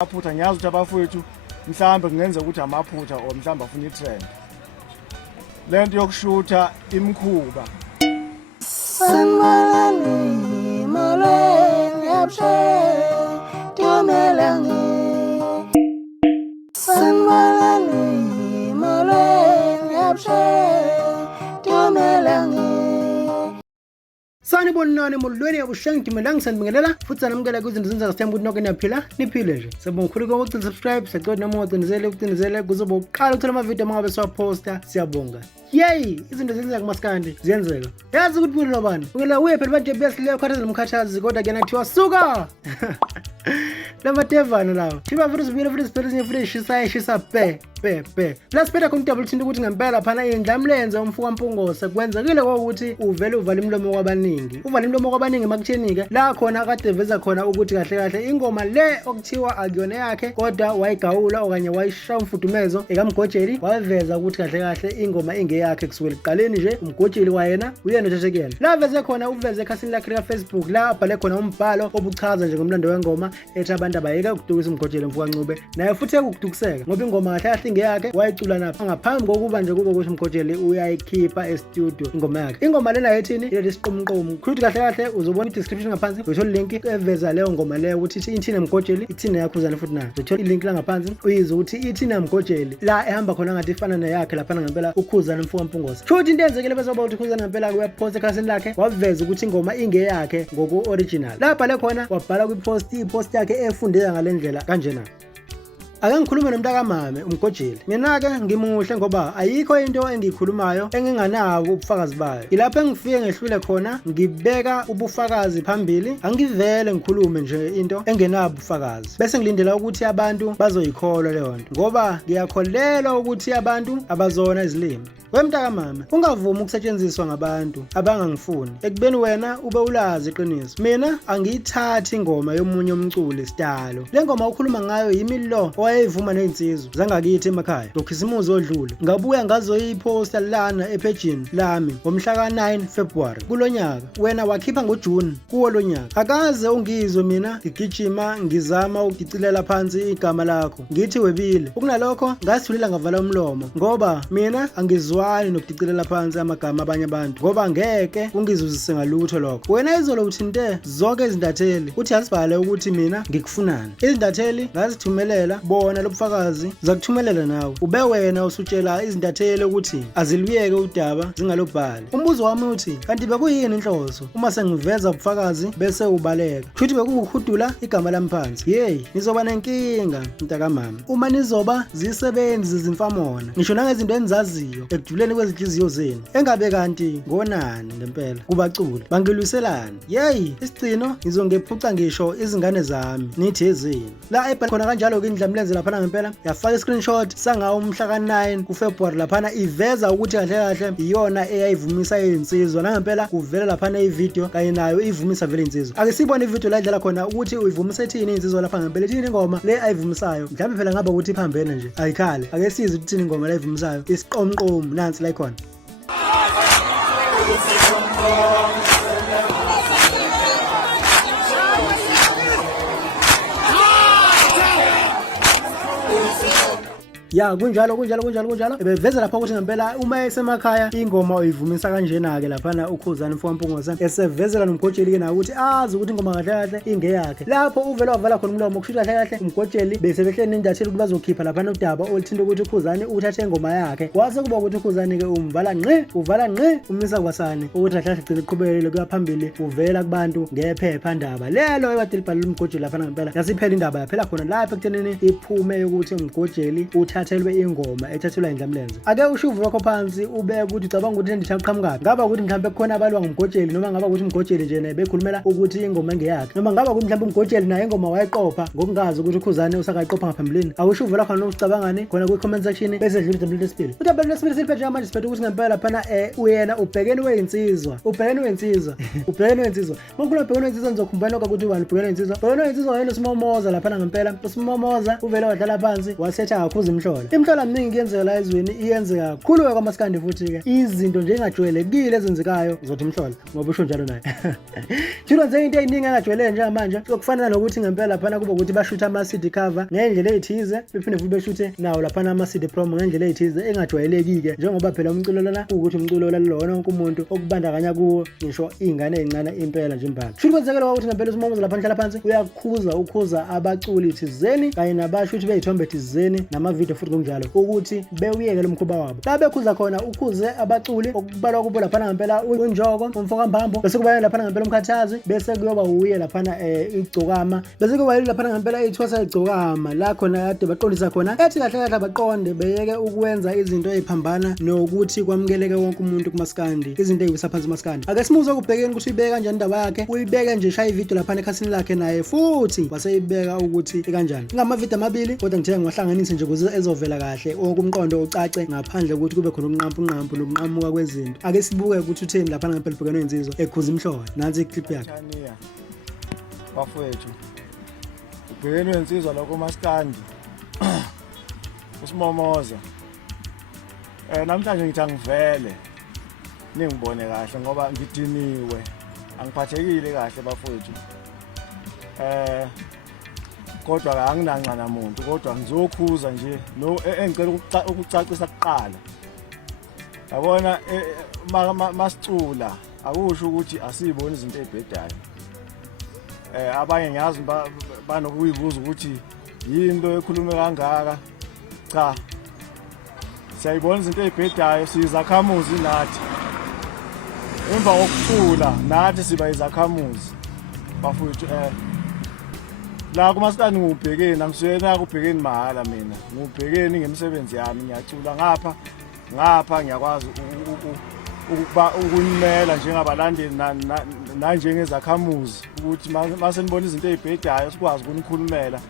Amaphutha ngiyazi ukuthi abafowethu mhlambe kungenza ukuthi amaphutha o mhlambe afuna itrend. Lento yokushutha imikhuba. Sanmalani molweni yapshe tumelangi. Sanmalani molweni yapshe tumelangi. Sanibonani molweni yabushangi timelangi sanibingelela futhi sanamukela kwizinto zenza sithemba ukuthi nonke niyaphila niphile nje. Sibonga khulu ukuthi subscribe sicela noma ucindezele kuzoba uqala ukuthola amavideo mangabe siwaposta siyabonga. Yey izinto zenza kumaskandi ziyenzeka. Yazi ukuthi philo lobani. Ungela uye phela manje besileyo ukhathaza nomkhathazi kodwa ke nathi wasuka. Lama devana lawo. Thiba futhi sibuyele futhi sibhele ezinye futhi shisa pe. Plus phela khona double thinta ukuthi ngempela phana indlamlenze umfuka mpungose kwenzekile ukuthi uvele uvala imlomo kwabaningi. Uvala imlomo kwabaningi makuthenike la khona kade veza khona ukuthi kahle ingoma le okuthiwa akuyona yakhe kodwa wayigawula okanye wayishaya umfudumezo ekamgojeli waveza ukuthi kahle ingoma ingeyakhe kusukela eqaleni nje umgojeli wayena uyena nothethekela. La veze khona uveze ekhasini lakhe ka Facebook la abhale khona umbhalo obuchaza nje ngomlando wengoma ethi abantu abayeka ukudukisa umgojeli mfuka ncube naye futhi ukudukiseka ngoba ingoma kahle ngeyakhe wayicula napha ngaphambi kokuba nje kube ukuthi umgojeli uyayikhipha e-studio ingoma yakhe. Ingoma lena yethini ile siqumqumu kuthi kahle uzobona i-description ngaphansi uyithola link eveza leyo ngoma leyo ukuthi ithina mgojeli ithina yakhuzani futhi nayo uyithola ilink la ngaphansi uyizwa ukuthi ithina mgojeli la ehamba khona ngathi ifana neyakhe lapha ngempela ukhuzani mfuka mpungose. Futhi into eyenzekile bese ukuthi ukhuzani ngempela kuyapost ekhasini lakhe waveza ukuthi ingoma ingeyakhe ngoku original lapha le khona wabhala ipost yakhe efundeka ngalendlela kanjena. Ake ngikhulume nomntakamame umgojeli. Mina ke ngimuhle ngoba ayikho into engiyikhulumayo enginganawo ubufakazi bayo. Ilapha engifike ngehlule khona ngibeka ubufakazi phambili. Angivele ngikhulume nje into engenabo ubufakazi. Bese ngilindela ukuthi abantu bazoyikholwa leyo nto ngoba ngiyakholelwa ukuthi abantu abazona izilimi. Wemntakamama ungavumi ukusetshenziswa ngabantu abangangifuni ekubeni wena ube ulazi iqiniso. Mina angiyithathi ingoma yomunye umculi sidalo. Le ngoma ukhuluma ngayo imilomo wayevuma nezinsizwa zangakithi emakhaya ngokhisimuzi odlule ngabuya ngazoyiposta lana epagini lami ngomhla ka9 February kulonyaka wena wakhipha ngoJune kuwo lonyaka. Akaze ungizwe mina ngigijima ngizama ukugicilela phansi igama lakho ngithi webile ukunalokho ngasithulela ngavala umlomo ngoba mina angizwani nokudicilela phansi amagama abanye abantu ngoba ngeke ungizuzise ngalutho lokho. Wena izolo uthinte zonke izindatheli uthi asibhale ukuthi mina ngikufunani. Izindatheli ngazithumelela bona lobufakazi zakuthumelela nawe ube wena usutshela izindathele ukuthi aziluyeke udaba zingalobhali. Umbuzo wami uthi kanti bekuyini inhloso uma sengiveza ubufakazi bese ubaleka futhi bekukhudula igama lami phansi? Hey nizoba nenkinga mntakamama uma nizoba zisebenzi zizimfamona ngisho nangezinto enizaziyo ekujuleni kwezinhliziyo zenu engabe kanti ngonani ngempela kubaculi bangilwiselani. Hey isigcino ngizongephuca ngisho izingane zami nithi ezini la ebhale khona kanjalo ke indlamlenze laphana ngempela yafaka i-screenshot sangawo umhla ka9 kuFebruary laphana iveza ukuthi kahle iyona eyayivumisa izinsizwa nangempela kuvela laphana ivideo kanye nayo ivumisa vele izinsizwa. Ake sibone ivideo la idlala khona ukuthi uyivumisa ethini izinsizwa lapha ngempela ethini ingoma le ayivumisayo mhlawumbe phela ngaba ukuthi iphambene nje ayikhale. Ake sizwe ukuthi ethini ingoma la ivumisayo isiqomqomo nansi la ikhona. Ya kunjalo ebeveza lapha ukuthi ngempela uma esemakhaya ingoma uyivumisa kanjena ke laphana ukhuzani mfuka mpungose esevezela nomgojeli ke nawo ukuthi azi ukuthi ingoma kahle ingeyakhe. Lapho uvela wavala khona umlomo kusho kahle umgojeli bese behleni nendatheli ukuthi bazokhipha laphana udaba olithinta ukuthi ukhuzani uthathe ingoma yakhe kwase kuba ukuthi ukhuzani ke uvala ngqi umisa kwasani ukuthi kahle gcina iqhubekele kuya phambili uvela kubantu ngephepha ndaba lelo ebade libhalwe umgojeli laphana ngempela yasiphela indaba yaphela khona lapha ekuthenini iphume ukuthi umgojeli thathelwe ingoma ethathelwa indlamlenze. Ake ushuvu wakho phansi ubeke ukuthi ucabanga ukuthi ndithaqhamukapi ngaba ukuthi mhlambe kukhona abalwa ngumgojeli noma ngaba ukuthi umgojeli nje naye bekhulumela ukuthi ingoma engeyakhe noma ngaba ukuthi mhlambe umgojeli naye ingoma wayiqopha ngokungazi ukuthi ukhuzani usakayiqopha ngaphambilini. Awushuvu lakho nokucabangani khona kwi-comment section bese dlula idlamlenze lesibili. Udaba lesibili siliphethe manje siphethe ukuthi ngempela phana uyena ubhekeni wezinsizwa ngokukhuluma ubhekeni wezinsizwa nizokhumbula ukuthi ubani ubhekeni wezinsizwa yena usimomoza laphana ngempela usimomoza uvele wadlala phansi wasetha ngakhuza imihlola. Imihlola miningi iyenzeka la ezweni, iyenzeka kakhulu kwaMaskandi futhi-ke izinto nje engajwayelekile ezenzekayo zothi imihlola ngoba usho njalo naye. Nje into eyiningi engajwayeleke njengamanje okufana nokuthi ngempela laphana kuba ukuthi bashutha ama-CD cover ngendlela eyithize bephinde futhi beshuthe nawo laphana ama-CD promo ngendlela eyithize engajwayelekile njengoba phela umculo lona ukuthi umculo lalona wonke umuntu okubandakanya kuwo ngisho ingane ezincane impela nje imbala. Futhi kwenzekile ukuthi ngempela uSimomoza lapha nhlala phansi ukhuza abaculi thizeni kanye nabashuthi beyithombe thizeni nama-video futhi ngokunjalo ukuthi bewuyeke lo mkhuba wabo. La bekhuza khona ukhuze abaculi okubalwa kubo laphana ngempela uNjoko Mkhathazi bese kuba laphana ngempela uMkhathazi bese kuyoba uye laphana iGcokama bese kuba yile laphana ngempela Ithwasa LeGcokama la khona kade baqondisa khona ethi kahle kahle baqonde beyeke ukwenza izinto eziphambana nokuthi kwamukeleke wonke umuntu kuMaskandi izinto eziwisa phansi uMaskandi. Ake simuze ukubhekeni ukuthi uyibeke kanjani indaba yakhe uyibeke nje shaya ivideo laphana ekhasini lakhe naye futhi waseyibeka ukuthi ikanjani ngamavideo amabili kodwa ngithe ngwahlanganise nje ukuze ezovela kahle wonke umqondo ucace ngaphandle ukuthi kube khona unqampu nokunqamuka kwezinto. Ake sibuke ukuthi utheni laphana ngempela ubhekeni wenzizwa ekhuza imihlola nansi iclip yakhe. Bafowethu ubhekeni wensizwa lokho Maskandi uSimomoza namhlanje ngithi angivele ningibone kahle ngoba ngidiniwe angiphathekile kahle bafowethu kodwa anginanca namuntu kodwa ngizokhuza nje no engicela ukucacisa kuqala yabona masicula akusho ukuthi asiboni izinto ezibhedayo. Abanye ngiyazi banokuyibuza ukuthi yini lo ekhulume kangaka. Cha, siyayibona izinto ezibhedayo siyizakhamuzi nathi emva kokucula nathi siba izakhamuzi bafowethu. La kuMaskandi ngubhekeni angisuyena kubhekeni mahala mina ngubhekeni ngemisebenzi yami ngiyacula ngapha ngiyakwazi ukuba ukunimela njengabalandeli nanjengezakhamuzi ukuthi mase nibona izinto ezibhedayo sikwazi ukunikhulumela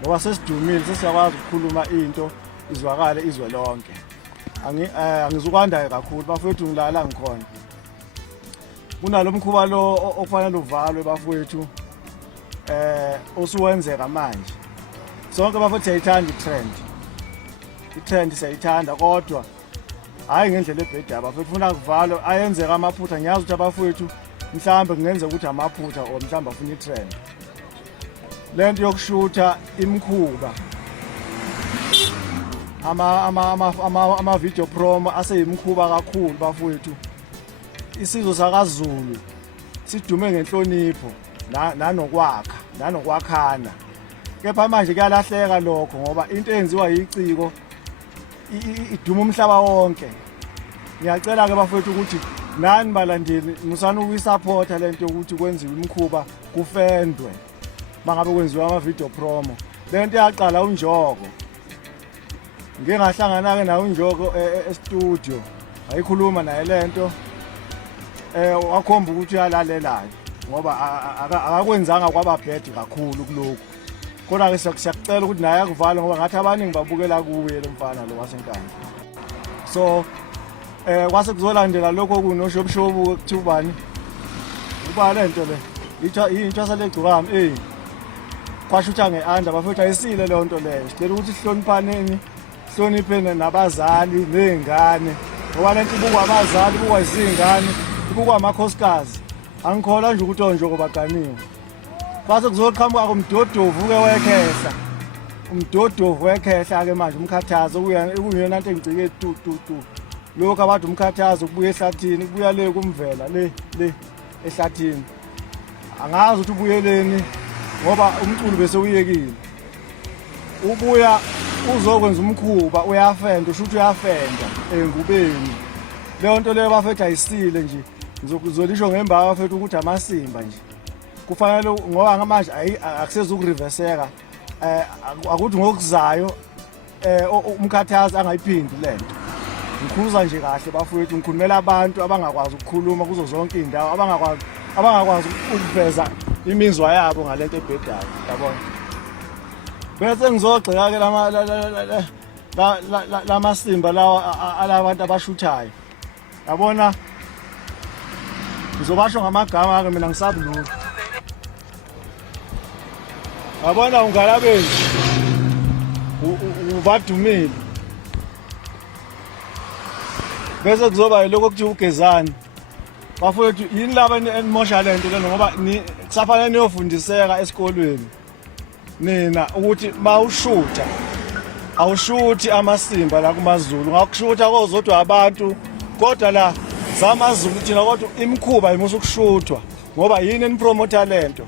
ngoba sesidumile sesiyakwazi ukukhuluma into izwakale izwe lonke. Angizukwanda kakhulu bafowethu ngilala ngikhona kunalo mkhuba lo okufanele uvalwe bafowethu usuwenzeka manje sonke bafowethu siyayithanda i-trend siyayithanda kodwa hayi ngendlela ebhedayo bafowethu funa kuvalwe ayenzeka amaphutha. Ngiyazi ukuthi abafowethu mhlawumbe kungenzeka ukuthi amaphutha or mhlawumbe afuna i-trend lento yokushutha imikhuba ama-video promo aseyimikhuba kakhulu bafowethu. Isizwe sakaZulu sidume ngenhlonipho nanokwakhana kepha manje kuyalahleka lokho ngoba into eyenziwa yiciko iduma umhlaba wonke. Ngiyacela ke bafowethu ukuthi nani balandeli musana ukuyisupporta lento ukuthi kwenziwe imikhuba kufendwe mangabe kwenziwa ama-video promo. Lento yaqala uNjoko ngeke ngahlangana ke nawe uNjoko e-studio ayikhuluma naye lento wakhomba ukuthi uyalalelayo ngoba akakwenzanga kwaba bad kakhulu kuloko kodwa ke siyakucela ukuthi naye akuvala ngoba ngathi abaningi babukela kuye lo mfana lo wasenkandla. So kwase kuzolandela lokho kunoshobushobu kuthi ubani uba lento le Ithwasa LeGcokama kwashutha ngeanda bafowethu ayisile leyo nto leyo. Sicela ukuthi sihloniphaneni sihloniphene nabazali nezingane ngoba lento ibukwa abazali ibukwa izingane ibukwa amakhosikazi. Angikholwa nje ukuthi oNjoko baganiwe kwase kuzoqhamuka kumdodovu ke wekhehla umdodovu wekhehla ke manje uMkhathazi ukuyona into engicike tu lokho abantu uMkhathazi ukubuya ehlathini kubuya le kumvela le ehlathini angazi ukuthi ubuyeleni ngoba umculo bese uyekile ubuya uzokwenza umkhuba uyafenda ushuthi uyafenda engubeni. Leyo nto leyo bafethu ayisile nje ngizolisho ngemba bafethu ukuthi amasimba nje kufanele ngoba ngamanje akusezukuriveseka akuthi ngokuzayo uMkhathazi angayiphindi lento. Ngikhuza nje kahle bafowethu ngikhulumela abantu abangakwazi ukukhuluma kuzo zonke indawo abangakwazi ukuveza imizwa yabo ngalento ebhedayo yabona. Bese ngizogceka ke lamasimba lawa alabantu abashuthayo yabona ngizobasho ngamagama ke mina ngisabi lutho yabona ungalabeni ubadumile bese kuzoba yiloko kuthi ugezani bafowethu yini laba enimosha lento le ngoba kusafanele niyofundiseka esikolweni nina ukuthi mawushutha awushuthi amasimba la kumaZulu ngakushutha kozodwa abantu kodwa la zamaZulu thina kodwa imikhuba imusu kushuthwa ngoba yini enipromota lento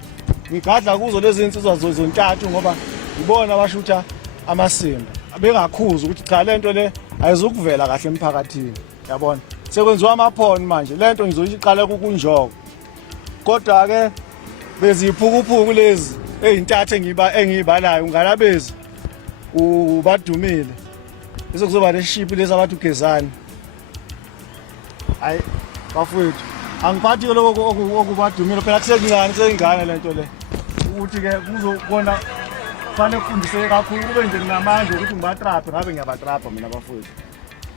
ngigadla kuzo lezi insizwa zontathu ngoba ngibona abashutha amasimba bengakhuza ukuthi cha lento le ayizukuvela kahle emphakathini yabona sekwenziwa amaphoni manje lento ngizoyiqala kukunjoko kodwa ke beziphukuphuku lezi eyintathu engiyibalayo ngalabezi ubadumile bese kuzoba leship lezi abathi ugezani hayi bafowethu angiphathi lokho okubadumile phela kusengane lento le ukuthi ke kuzobona fanele kufundiseke kakhulu kube nje nginamandla ukuthi ngibatrape ngabe ngiyabatrapa mina bafowethu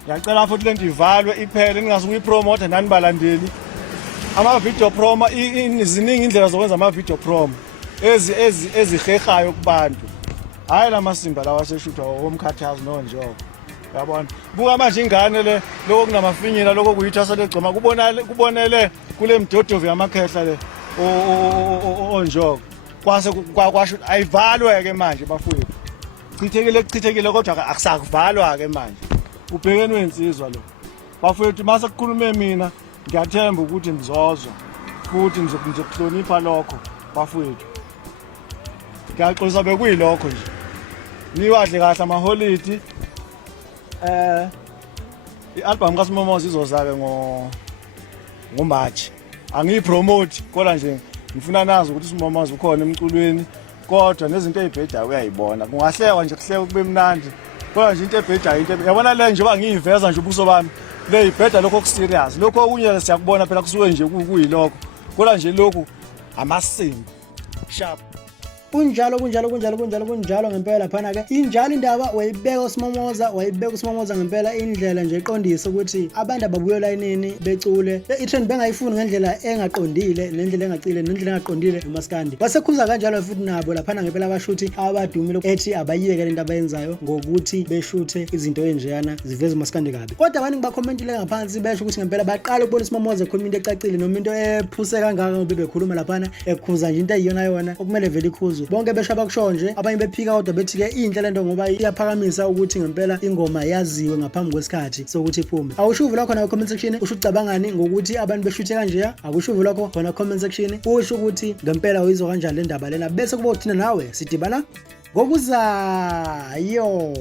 ngiyacela futhi lento ivalwe iphele ningasukuyipromote nani balandeli ama-video promo ziningi indlela zokwenza ama-video promo ezihehayo kubantu hayi la masimba lawa seshutha omkhathazi nonjoko yabona buka manje ingane le lokho kunamafinyila lokho kuyithwasa leGcokama kubonele kule mdodovu yamakhehla le onjoko kwase kwasho ayivalwe ke manje bafowethu chithekile kodwa akusakuvalwa ke manje ubhekeni wensizwa lo bafowethu mase kukhulume mina ngiyathemba ukuthi nizozwa futhi nizokuhlonipha lokho bafowethu ngiyaxolisa bekuyilokho nje niwadle kahle amaholidi i-album kaSimomoza izozake ngoMarch angiyipromote kodwa nje ngifuna nazi ukuthi uSimomoza ukhona emculweni kodwa nezinto ezibhedayo uyayibona kungahlekwa nje kuhleka kube mnandi kodwa nje into ebhedayo yabona le nje bangiyiveza nje ubuso bami le ibheda lokho serious lokho okunye siyakubona phela kusuke nje kuyilokho kodwa nje lokhu amasimbi sharp kunjalo ngempela laphana ke injalo indaba wayibeka uSimomoza ngempela indlela nje eqondisa ukuthi abantu ababuye elayinini becule itrend bengayifuni ngendlela engaqondile nendlela engacile nendlela engaqondile noMaskandi wasekhuza kanjalo futhi nabo laphana ngempela abashuthi abadumile ethi abayiyeke lento abayenzayo ngokuthi beshuthe izinto enjeyana ziveze uMaskandi kabi kodwa abaningi bakhomentile ngaphansi besho ukuthi ngempela baqala ukubona uSimomoza ekhuluma into ecacile noma into ephuse kangaka ngoba bekhuluma laphana ekhuza nje into ayiyona yona okumele vele ikhuze bonke besho abakusho nje abanye bephika kodwa bethi ke inhle lento ngoba iyaphakamisa ukuthi ngempela ingoma yaziwe ngaphambi kwesikhathi sokuthi iphume awushuvu lakho na comment section usho ucabangani ngokuthi abantu beshuthe kanje akushuvu lakho khona comment section usho ukuthi ngempela uyizwa kanjani le ndaba lena bese kuba uthina nawe sidibana ngokuzayo.